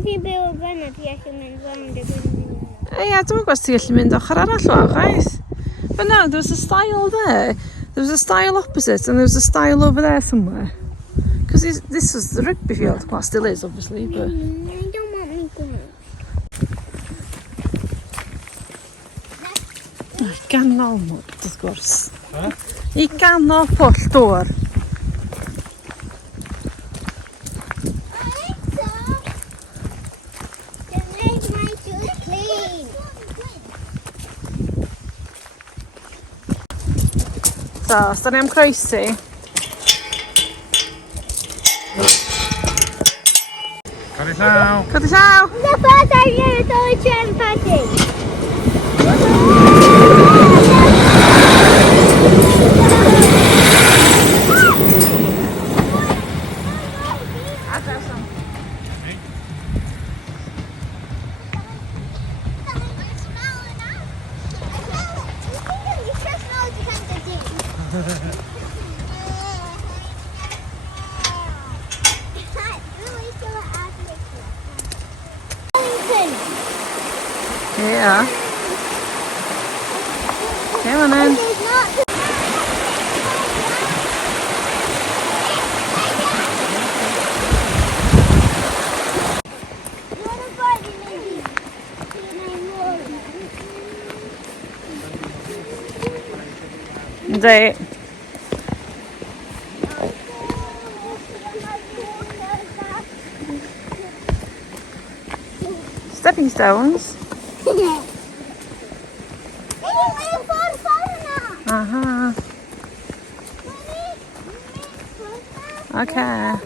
Dwi'n byw fan'na, ti allu mynd rownd y gwylio. Ia, dwi'n gwybod os ti gallu mynd ochr arall o, chwaith. But no, there was a stile there. There was a stile opposite and there was a stile over there somewhere. Because this was the rugby field. Well, still is, obviously, but... I don't want me to go. I ganol mwg, wrth gwrs. I ganol pwll dŵr. So, os da ni am croesi. Codi llaw! Codi llaw! The first time you saw a train passing. Yeah. Come on in. Yndi. Stepping stones. Aha. Okay.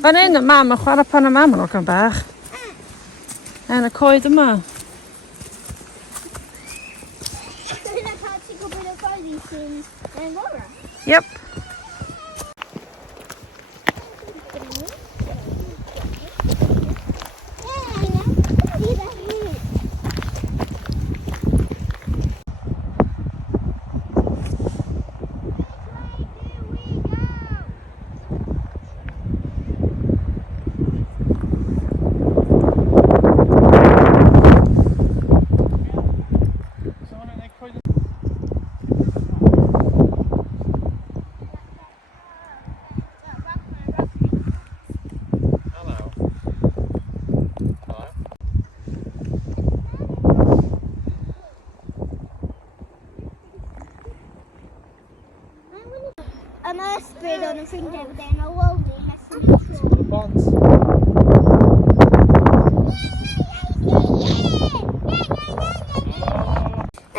Fan hyn, mam yn chwarae pan y mam yn organ bach. Yn y coed yma. Yep. Yn ysbryd o'n y ffrindiau fydde yn o Waldi nes yn The bonds.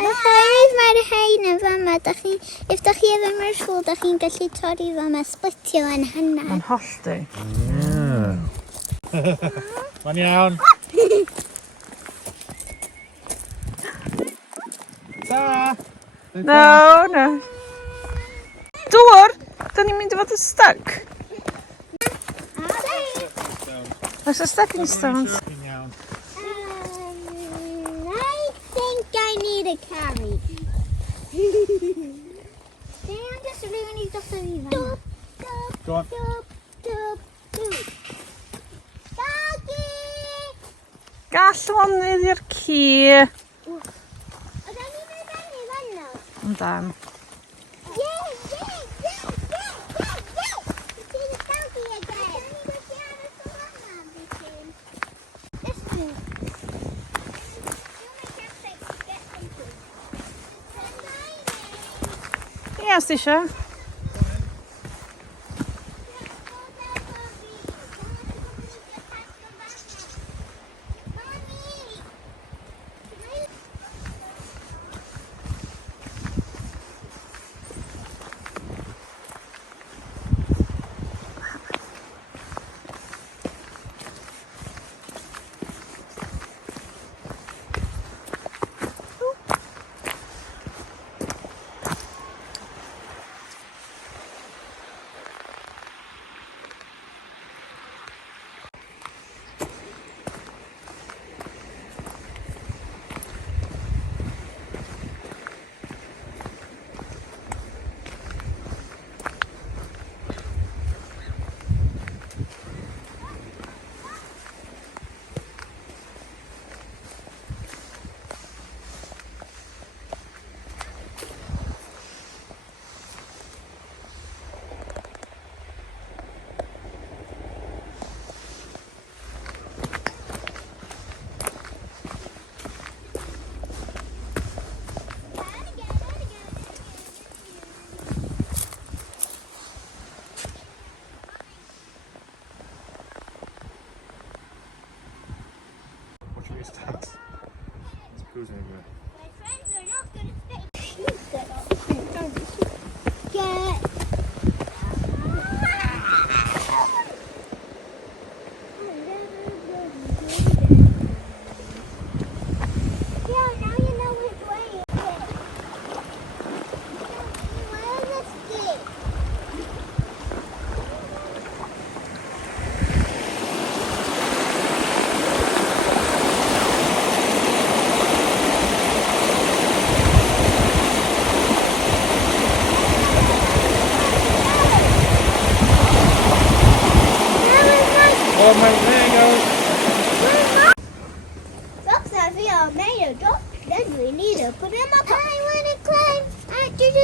Oherwydd mae'r hein yn fama, if da chi efo mae'r sgwl, da chi'n gallu torri fama, splitio yn hynna. Yn hollti. Mae'n iawn. Ta! No, no. Dŵr! Da ni'n mynd i fod yn stuck. Oes y stepping stones? Mae'n iawn. I think I need a carry. Dwi'n just really dros y fi fan. Go on. Doggy! Gall lonydd i'r ci. Oedden ni'n mynd â fan nhw? Yn dan. Ie, os ti isio.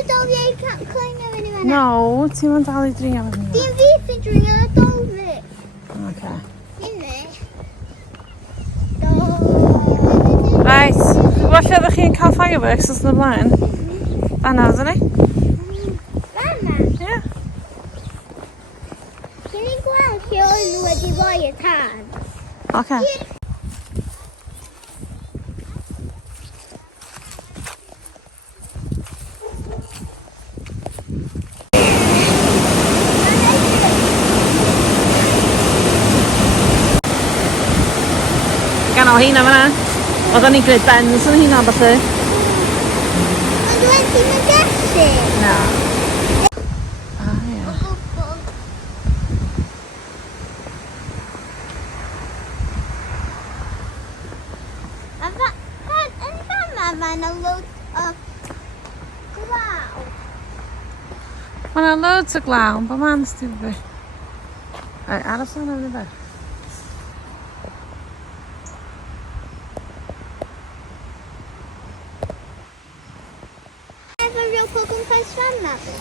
dal fi coen o fyny fan'na. No, ti'n mynd dal I dringo fan hyn. Dim fi sy'n dringo y dol fi. Okay. Hynny. Right, falle ydych chi'n cael fireworks os yn y blaen. Fanna, ydyn ni? Fan'na. Ie. Can i gweld lle oedd nhw wedi rhoi y tân? Okay. Ganol hynna fan'na. Oedden ni'n gwneud bens yn hynna falle. Ond wedi yn gallu. Na. Ah, ie. O gwbl. Yn fama mae yna load o glaw. Mae yna loads o glawn, bod man stifi. Ai, aros yna fyny fe. Efo rhyw pwg yn cael fama fi.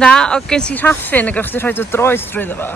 Na, o gen ti rhaffin ac o'ch ti rhoi dy droes drwyddo fo.